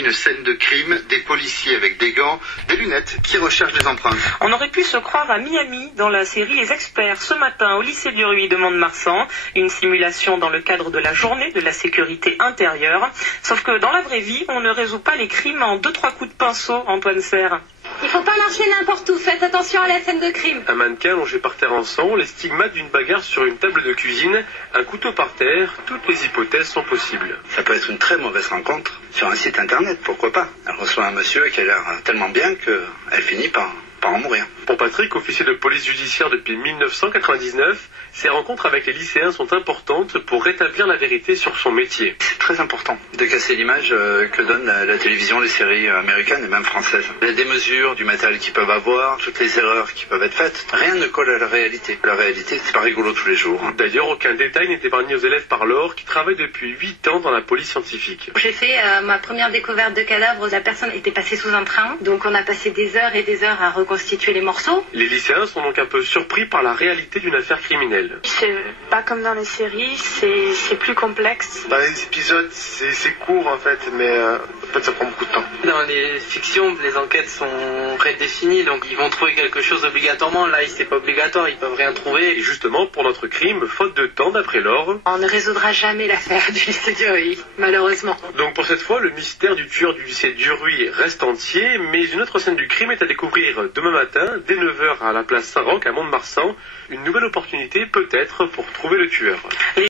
une scène de crime, des policiers avec des gants, des lunettes qui recherchent des empreintes. On aurait pu se croire à Miami dans la série Les Experts ce matin au lycée du Ruy de Mont-de-Marsan, une simulation dans le cadre de la journée de la sécurité intérieure. Sauf que dans la vraie vie, on ne résout pas les crimes en 2-3 coups de pinceau, Antoine Serre. Il faut pas marcher n'importe où, faites attention à la scène de crime. Un mannequin allongé par terre en sang, les stigmates d'une bagarre sur une table de cuisine, un couteau par terre, toutes les hypothèses sont possibles. Ça peut être une très mauvaise rencontre sur un site internet, pourquoi pas. Elle reçoit un monsieur qui a l'air tellement bien qu'elle finit par en mourir. Pour Patrick, officier de police judiciaire depuis 1999, ces rencontres avec les lycéens sont importantes pour rétablir la vérité sur son métier. C'est très important de casser l'image que donne la télévision, les séries américaines et même françaises. La démesure du matériel qu'ils peuvent avoir, toutes les erreurs qui peuvent être faites, rien ne colle à la réalité. La réalité, c'est pas rigolo tous les jours. D'ailleurs, aucun détail n'est épargné aux élèves par Laure, qui travaille depuis 8 ans dans la police scientifique. J'ai fait ma première découverte de cadavre, la personne était passée sous un train, donc on a passé des heures et des heures à reconstituer les morceaux. Les lycéens sont donc un peu surpris par la réalité d'une affaire criminelle. C'est pas comme dans les séries, c'est plus complexe. Dans les épisodes, c'est court en fait, mais en fait ça prend beaucoup de temps. Dans les fictions, les enquêtes sont prédéfinies, donc ils vont trouver quelque chose obligatoirement. Là, c'est pas obligatoire, ils peuvent rien trouver. Et justement, pour notre crime, faute de temps, d'après Laure, On ne résoudra jamais l'affaire du lycée du Ruy, malheureusement. donc pour cette fois, le mystère du tueur du lycée du Ruy reste entier, mais une autre scène du crime est à découvrir demain matin, dès 9h à la place Saint-Roch à Mont-de-Marsan. Une nouvelle opportunité peut-être pour trouver le tueur.